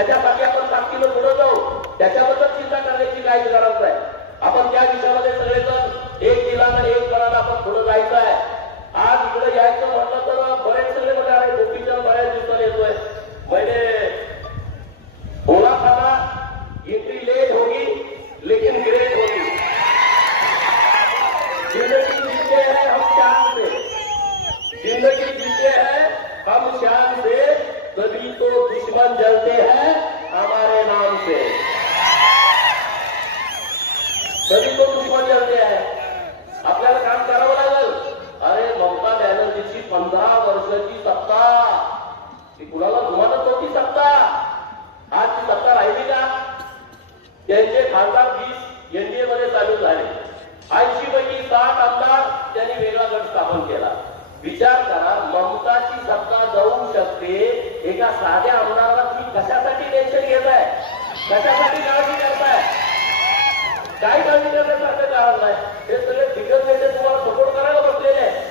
त्याच्यासाठी आपण ताकदीनं पुढे जाऊ, त्याच्याबद्दल चिंता करण्याची काही गरज नाही. आपण त्या दिशेमध्ये सगळेजण एक दिलानं एक करायला आपण पुढे जायचं आहे. आज इकडे यायचं म्हटलं तर बरेच सगळे म्हणजे आहे गोपीच्या बऱ्याच दिवसाला येतोय. मैंने बोला था ना, एंट्री लेट होगी लेकिन ग्रेट होगी. जिंदगी जीते हैं हम शान से, जिंदगी जीते हैं हम शान से, तभी तो दुश्मन जलते हैं हमारे नाम से, तभी तो दुश्मन जलते हैं. आपल्याला काम करावं लागेल. अरे ममता बॅनर्जीची 15 वर्षाची सत्ता, ती कुणाला जुमानत होती सत्ता. आज ती सत्ता राहिली का? त्यांचे खासदार 20 एनडीए मध्ये चालू झाले. 80 पैकी 60 आमदार त्यांनी वेगळा गट स्थापन केला. विचार करा, ममताची सत्ता जाऊ शकते, एका साध्या आमदाराला तुम्ही कशासाठी टेन्शन घेताय, कशासाठी काळजी करताय? काय काळजी करण्यासारखं कारण नाही. हे सगळे दिग्गज नेते तुम्हाला सपोर्ट करायला बसलेले आहे.